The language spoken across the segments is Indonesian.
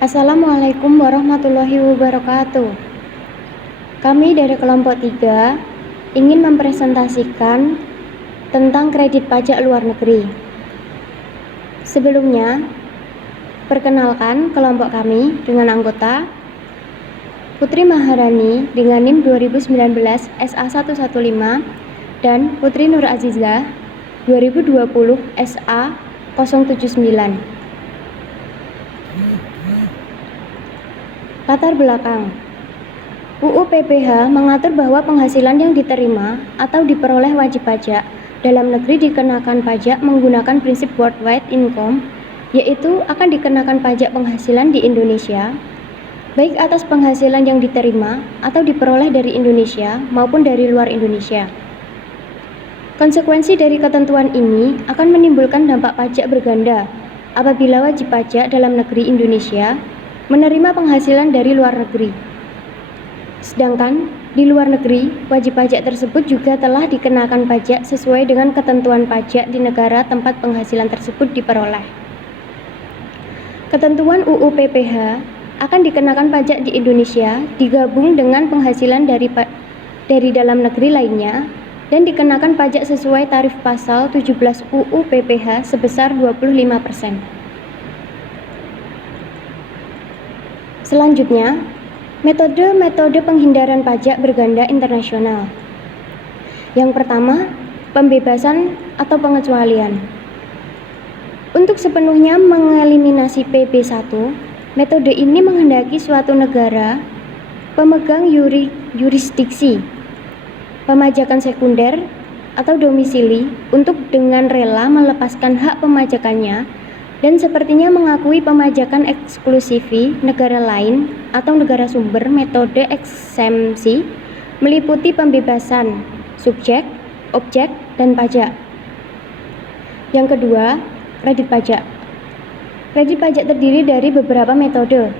Assalamualaikum warahmatullahi wabarakatuh. Kami dari kelompok 3 ingin mempresentasikan tentang kredit pajak luar negeri. Sebelumnya, perkenalkan kelompok kami dengan anggota Putri Maharani dengan NIM 2019 SA115 dan Putri Nur Azizah 2020 SA 079. Latar belakang. UU PPH mengatur bahwa penghasilan yang diterima atau diperoleh wajib pajak dalam negeri dikenakan pajak menggunakan prinsip worldwide income, yaitu akan dikenakan pajak penghasilan di Indonesia, baik atas penghasilan yang diterima atau diperoleh dari Indonesia maupun dari luar Indonesia. Konsekuensi dari ketentuan ini akan menimbulkan dampak pajak berganda apabila wajib pajak dalam negeri Indonesia menerima penghasilan dari luar negeri. Sedangkan di luar negeri, wajib pajak tersebut juga telah dikenakan pajak sesuai dengan ketentuan pajak di negara tempat penghasilan tersebut diperoleh. Ketentuan UU PPH akan dikenakan pajak di Indonesia digabung dengan penghasilan dari dalam negeri lainnya dan dikenakan pajak sesuai tarif pasal 17 UU PPH sebesar 25%. Selanjutnya, metode penghindaran pajak berganda internasional. Yang pertama, pembebasan atau pengecualian. Untuk sepenuhnya mengeliminasi PB1, metode ini menghendaki suatu negara pemegang yurisdiksi pemajakan sekunder atau domisili untuk dengan rela melepaskan hak pemajakannya dan sepertinya mengakui pemajakan eksklusifi negara lain atau negara sumber. Metode eksemsi meliputi pembebasan subjek, objek, dan pajak. Yang kedua, kredit pajak. Kredit pajak terdiri dari beberapa metode,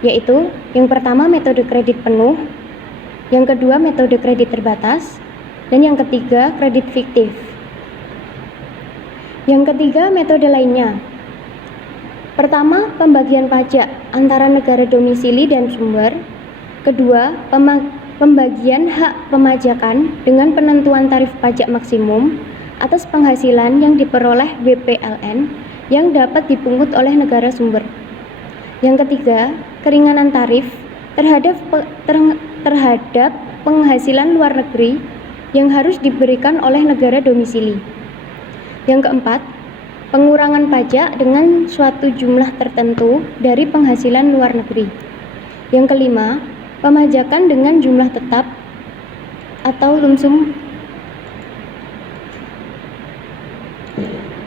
yaitu yang pertama metode kredit penuh, yang kedua metode kredit terbatas, dan yang ketiga kredit fiktif. Yang ketiga metode lainnya. Pertama, pembagian pajak antara negara domisili dan sumber. Kedua, pembagian hak pemajakan dengan penentuan tarif pajak maksimum atas penghasilan yang diperoleh WPLN yang dapat dipungut oleh negara sumber. Yang ketiga, keringanan tarif terhadap penghasilan luar negeri yang harus diberikan oleh negara domisili. Yang keempat, pengurangan pajak dengan suatu jumlah tertentu dari penghasilan luar negeri. Yang kelima, pemajakan dengan jumlah tetap atau lump sum.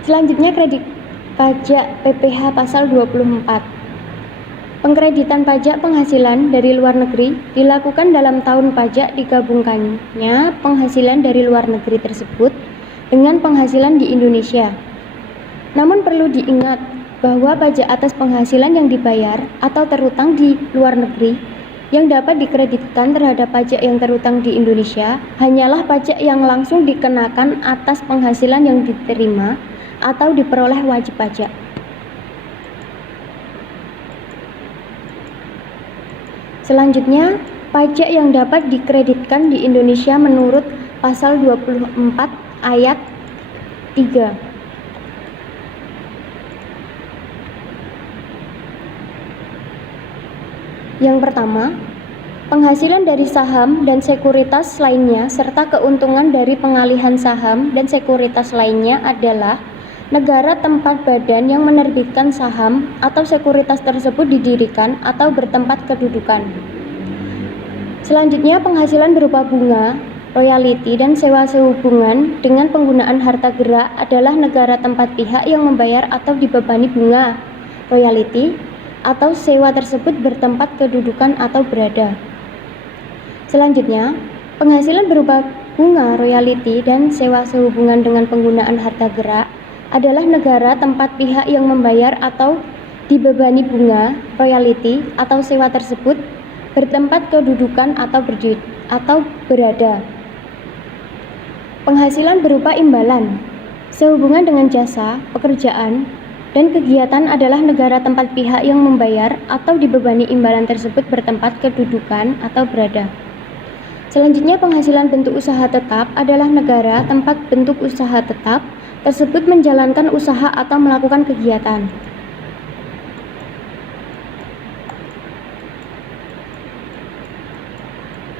Selanjutnya, kredit pajak PPH pasal 24. Pengkreditan pajak penghasilan dari luar negeri dilakukan dalam tahun pajak digabungkannya penghasilan dari luar negeri tersebut dengan penghasilan di Indonesia. Namun perlu diingat bahwa pajak atas penghasilan yang dibayar atau terutang di luar negeri yang dapat dikreditkan terhadap pajak yang terutang di Indonesia hanyalah pajak yang langsung dikenakan atas penghasilan yang diterima atau diperoleh wajib pajak. Selanjutnya, pajak yang dapat dikreditkan di Indonesia menurut pasal 24 ayat 3. Yang pertama, penghasilan dari saham dan sekuritas lainnya serta keuntungan dari pengalihan saham dan sekuritas lainnya adalah negara tempat badan yang menerbitkan saham atau sekuritas tersebut didirikan atau bertempat kedudukan. Selanjutnya, penghasilan berupa bunga, royalti, dan sewa sehubungan dengan penggunaan harta gerak adalah negara tempat pihak yang membayar atau dibebani bunga, royalti, atau sewa tersebut bertempat kedudukan atau berada. Selanjutnya, penghasilan berupa bunga, royalti, dan sewa sehubungan dengan penggunaan harta gerak adalah negara tempat pihak yang membayar atau dibebani bunga, royalti, atau sewa tersebut bertempat kedudukan atau berada. Penghasilan berupa imbalan sehubungan dengan jasa, pekerjaan, dan kegiatan adalah negara tempat pihak yang membayar atau dibebani imbalan tersebut bertempat kedudukan atau berada. Selanjutnya, penghasilan bentuk usaha tetap adalah negara tempat bentuk usaha tetap tersebut menjalankan usaha atau melakukan kegiatan.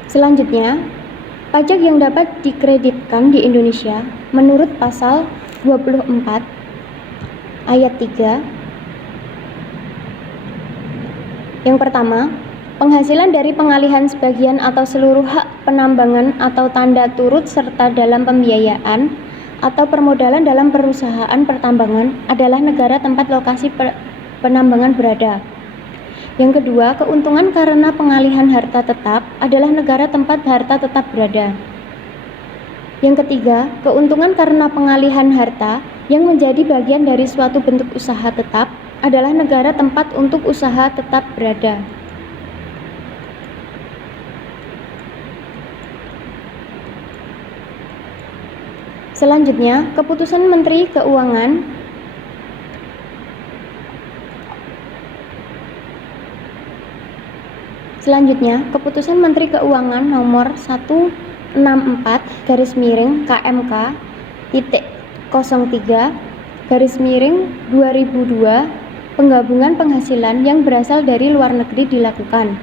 Selanjutnya, pajak yang dapat dikreditkan di Indonesia menurut pasal 24 ayat 3. Yang pertama, penghasilan dari pengalihan sebagian atau seluruh hak penambangan atau tanda turut serta dalam pembiayaan atau permodalan dalam perusahaan pertambangan adalah negara tempat lokasi penambangan berada. Yang kedua, keuntungan karena pengalihan harta tetap adalah negara tempat harta tetap berada. Yang ketiga, keuntungan karena pengalihan harta yang menjadi bagian dari suatu bentuk usaha tetap adalah negara tempat untuk usaha tetap berada. Selanjutnya, keputusan Menteri Keuangan nomor 164/KMK.03/2002 penggabungan penghasilan yang berasal dari luar negeri dilakukan.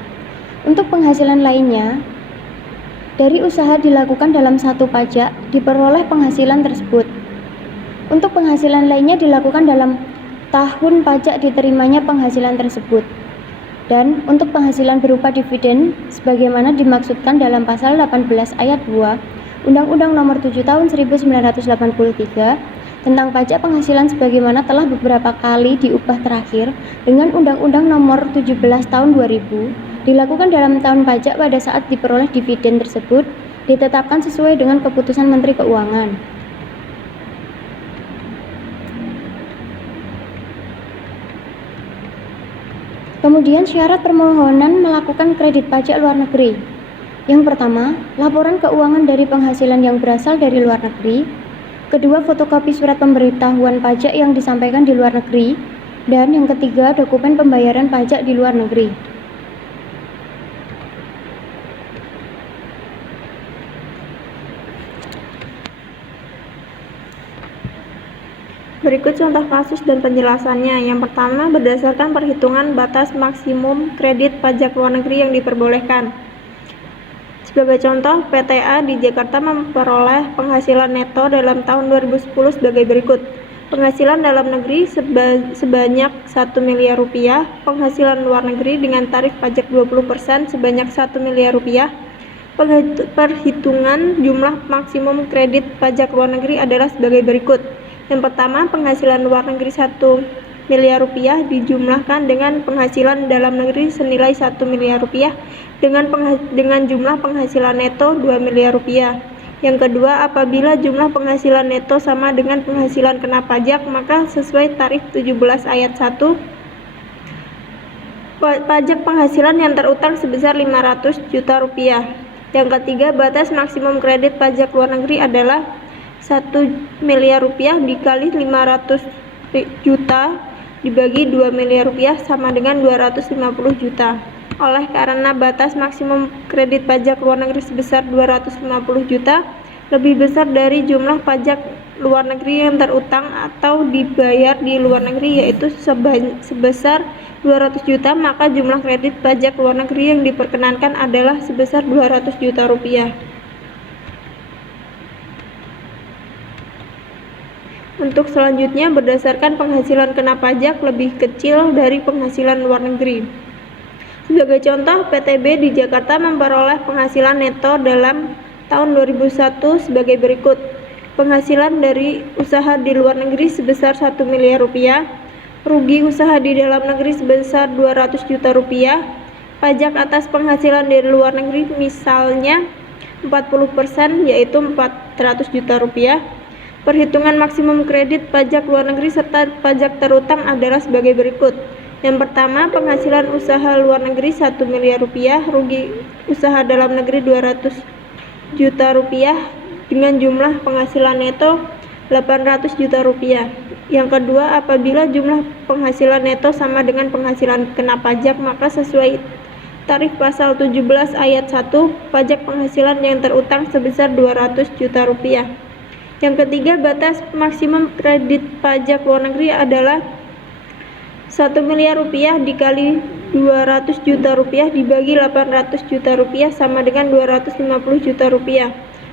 Untuk penghasilan lainnya dari usaha dilakukan dalam satu pajak diperoleh penghasilan tersebut. Untuk penghasilan lainnya dilakukan dalam tahun pajak diterimanya penghasilan tersebut. Dan untuk penghasilan berupa dividen sebagaimana dimaksudkan dalam pasal 18 ayat 2 Undang-Undang Nomor 7 Tahun 1983 tentang pajak penghasilan sebagaimana telah beberapa kali diubah terakhir dengan Undang-Undang Nomor 17 Tahun 2000 dilakukan dalam tahun pajak pada saat diperoleh dividen tersebut ditetapkan sesuai dengan keputusan Menteri Keuangan. Kemudian syarat permohonan melakukan kredit pajak luar negeri. Yang pertama, laporan keuangan dari penghasilan yang berasal dari luar negeri. Kedua, fotokopi surat pemberitahuan pajak yang disampaikan di luar negeri. Dan yang ketiga, dokumen pembayaran pajak di luar negeri. Berikut contoh kasus dan penjelasannya. Yang pertama, berdasarkan perhitungan batas maksimum kredit pajak luar negeri yang diperbolehkan. Sebagai contoh, PTA di Jakarta memperoleh penghasilan neto dalam tahun 2010 sebagai berikut. Penghasilan dalam negeri sebanyak 1 miliar rupiah, penghasilan luar negeri dengan tarif pajak 20% sebanyak 1 miliar rupiah. Perhitungan jumlah maksimum kredit pajak luar negeri adalah sebagai berikut. Yang pertama, penghasilan luar negeri 1 miliar rupiah dijumlahkan dengan penghasilan dalam negeri senilai 1 miliar rupiah dengan jumlah penghasilan neto 2 miliar rupiah. Yang kedua, apabila jumlah penghasilan neto sama dengan penghasilan kena pajak, maka sesuai tarif 17 ayat 1 pajak penghasilan yang terutang sebesar 500 juta rupiah. Yang ketiga, batas maksimum kredit pajak luar negeri adalah 1 miliar rupiah dikali 500 juta dibagi 2 miliar rupiah sama dengan 250 juta. Oleh karena batas maksimum kredit pajak luar negeri sebesar 250 juta lebih besar dari jumlah pajak luar negeri yang terutang atau dibayar di luar negeri yaitu sebesar 200 juta, maka jumlah kredit pajak luar negeri yang diperkenankan adalah sebesar 200 juta rupiah. Untuk selanjutnya, berdasarkan penghasilan kena pajak lebih kecil dari penghasilan luar negeri. Sebagai contoh, PTB di Jakarta memperoleh penghasilan neto dalam tahun 2001 sebagai berikut. Penghasilan dari usaha di luar negeri sebesar 1 miliar rupiah, rugi usaha di dalam negeri sebesar 200 juta rupiah, pajak atas penghasilan dari luar negeri misalnya 40% yaitu 400 juta rupiah. Perhitungan maksimum kredit pajak luar negeri serta pajak terutang adalah sebagai berikut. Yang pertama, penghasilan usaha luar negeri 1 miliar rupiah, rugi usaha dalam negeri 200 juta rupiah dengan jumlah penghasilan neto 800 juta rupiah. Yang kedua, apabila jumlah penghasilan neto sama dengan penghasilan kena pajak, maka sesuai tarif pasal 17 ayat 1, pajak penghasilan yang terutang sebesar 200 juta rupiah. Yang ketiga, batas maksimum kredit pajak luar negeri adalah 1 miliar rupiah dikali 200 juta rupiah dibagi 800 juta rupiah sama dengan 250 juta rupiah.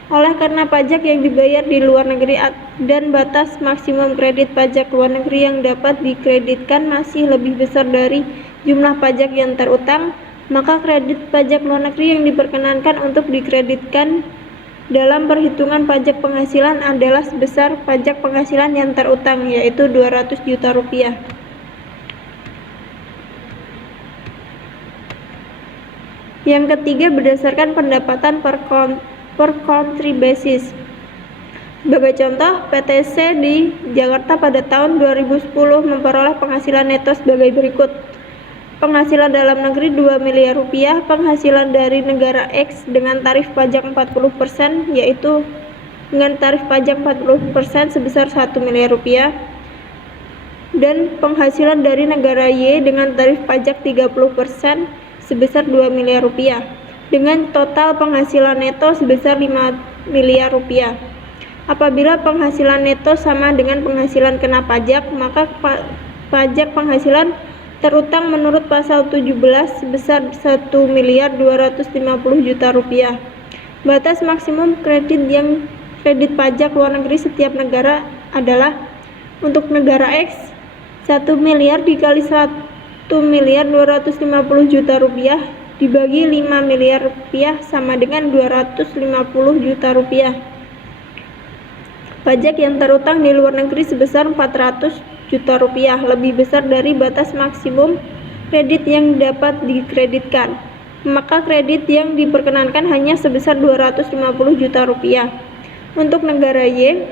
Oleh karena pajak yang dibayar di luar negeri dan batas maksimum kredit pajak luar negeri yang dapat dikreditkan masih lebih besar dari jumlah pajak yang terutang, maka kredit pajak luar negeri yang diperkenankan untuk dikreditkan dalam perhitungan pajak penghasilan adalah sebesar pajak penghasilan yang terutang, yaitu 200 juta rupiah. Yang ketiga, berdasarkan pendapatan per country basis. Sebagai contoh, PTC di Jakarta pada tahun 2010 memperoleh penghasilan neto sebagai berikut. Penghasilan dalam negeri 2 miliar rupiah, penghasilan dari negara X dengan tarif pajak 40%, yaitu dengan tarif pajak 40% sebesar 1 miliar rupiah, dan penghasilan dari negara Y dengan tarif pajak 30% sebesar 2 miliar rupiah, dengan total penghasilan neto sebesar 5 miliar rupiah. Apabila penghasilan neto sama dengan penghasilan kena pajak, maka pajak penghasilan terutang menurut pasal 17 sebesar 1 miliar 250 juta rupiah. Batas maksimum kredit pajak luar negeri setiap negara adalah untuk negara X 1 miliar dikali 1 miliar 250 juta rupiah dibagi 5 miliar rupiah sama dengan 250 juta rupiah. Pajak yang terutang di luar negeri sebesar 400 juta rupiah, lebih besar dari batas maksimum kredit yang dapat dikreditkan. Maka kredit yang diperkenankan hanya sebesar 250 juta rupiah. Untuk negara Y,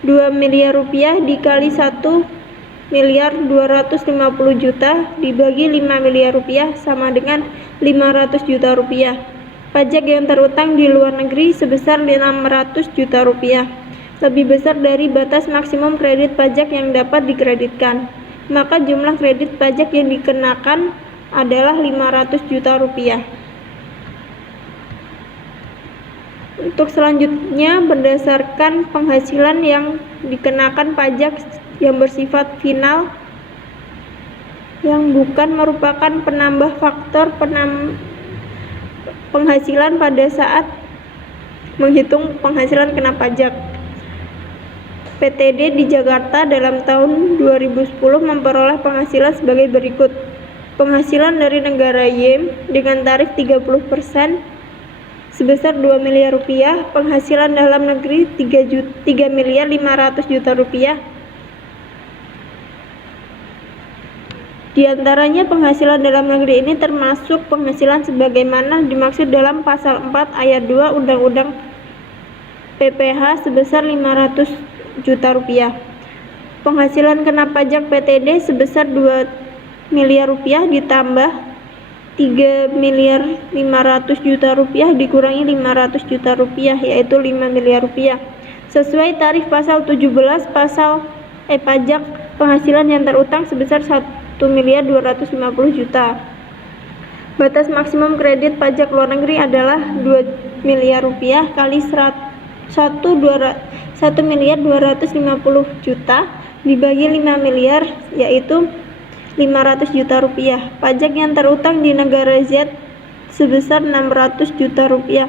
2 miliar rupiah dikali 1 miliar 250 juta dibagi 5 miliar rupiah sama dengan 500 juta rupiah. Pajak yang terutang di luar negeri sebesar 600 juta rupiah, lebih besar dari batas maksimum kredit pajak yang dapat dikreditkan. Maka jumlah kredit pajak yang dikenakan adalah 500 juta rupiah. Untuk selanjutnya, berdasarkan penghasilan yang dikenakan pajak yang bersifat final yang bukan merupakan penambah faktor penghasilan pada saat menghitung penghasilan kena pajak. PTD di Jakarta dalam tahun 2010 memperoleh penghasilan sebagai berikut. Penghasilan dari negara Y dengan tarif 30% sebesar 2 miliar rupiah, penghasilan dalam negeri 3 miliar 500 juta rupiah. Di antaranya penghasilan dalam negeri ini termasuk penghasilan sebagaimana dimaksud dalam pasal 4 ayat 2 Undang-Undang PPH sebesar 500 juta rupiah. Penghasilan kena pajak PTD sebesar 2 miliar rupiah ditambah 3 miliar 500 juta rupiah dikurangi 500 juta rupiah, yaitu 5 miliar rupiah. Sesuai tarif pasal 17 pajak penghasilan yang terutang sebesar 1 miliar 250 juta. Batas maksimum kredit pajak luar negeri adalah 2 miliar rupiah kali 1 miliar 250 juta dibagi 5 miliar, yaitu 500 juta rupiah. Pajak yang terutang di negara Z sebesar 600 juta rupiah.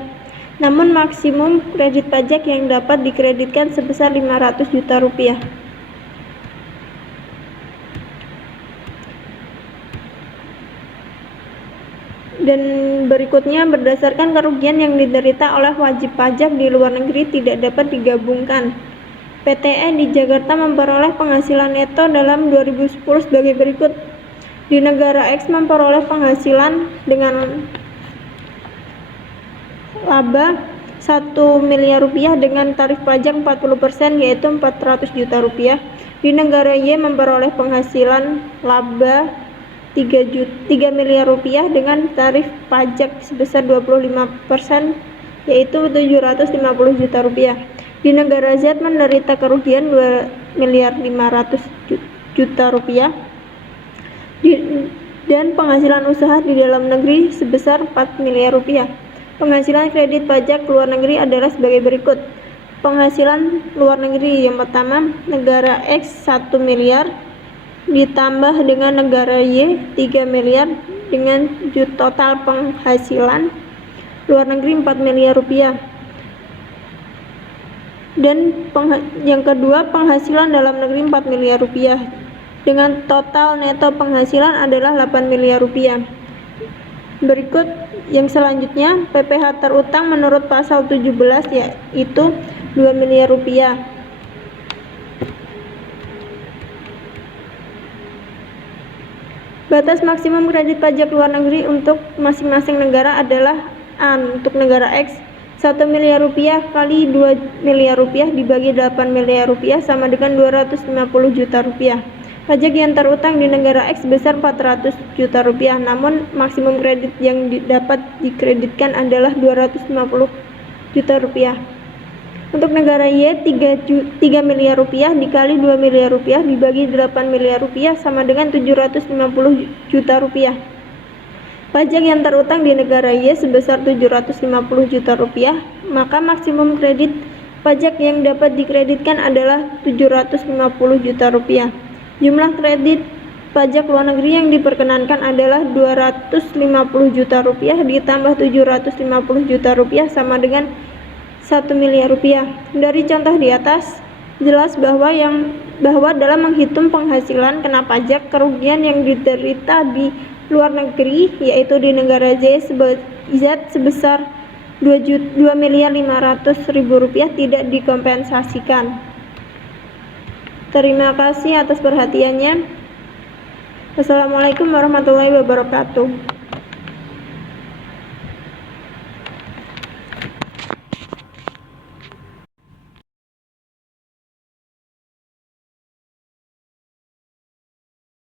Namun maksimum kredit pajak yang dapat dikreditkan sebesar 500 juta rupiah. Dan berikutnya, berdasarkan kerugian yang diderita oleh wajib pajak di luar negeri tidak dapat digabungkan. PTE di Jakarta memperoleh penghasilan neto dalam 2010 sebagai berikut. Di negara X memperoleh penghasilan dengan laba 1 miliar rupiah dengan tarif pajak 40%, yaitu 400 juta rupiah. Di negara Y memperoleh penghasilan laba 3 miliar rupiah dengan tarif pajak sebesar 25%, yaitu 750 juta rupiah. di negara Z menderita kerugian 2.500.000.000 rupiah dan penghasilan usaha di dalam negeri sebesar 4 miliar rupiah. Penghasilan kredit pajak luar negeri adalah sebagai berikut. Penghasilan luar negeri yang pertama, negara X 1 miliar ditambah dengan negara Y 3 miliar dengan total penghasilan luar negeri 4 miliar rupiah. Dan yang kedua, penghasilan dalam negeri 4 miliar rupiah dengan total neto penghasilan adalah 8 miliar rupiah. Berikut yang selanjutnya, PPh terutang menurut pasal 17 yaitu 2 miliar rupiah. Batas maksimum kredit pajak luar negeri untuk masing-masing negara adalah A. Untuk negara X, 1 miliar rupiah kali 2 miliar rupiah dibagi 8 miliar rupiah sama dengan 250 juta rupiah. Pajak yang terutang di negara X sebesar 400 juta rupiah, namun maksimum kredit yang dapat dikreditkan adalah 250 juta rupiah. Untuk negara Y, 3 miliar rupiah dikali 2 miliar rupiah dibagi 8 miliar rupiah sama dengan 750 juta rupiah. Pajak yang terutang di negara Y sebesar 750 juta rupiah, maka maksimum kredit pajak yang dapat dikreditkan adalah 750 juta rupiah. Jumlah kredit pajak luar negeri yang diperkenankan adalah 250 juta rupiah ditambah 750 juta rupiah sama dengan 1 miliar rupiah. Dari contoh di atas, jelas bahwa dalam menghitung penghasilan kena pajak kerugian yang diderita di luar negeri, yaitu di negara Z sebesar 2.500.000 rupiah tidak dikompensasikan. Terima kasih atas perhatiannya. Wassalamualaikum warahmatullahi wabarakatuh.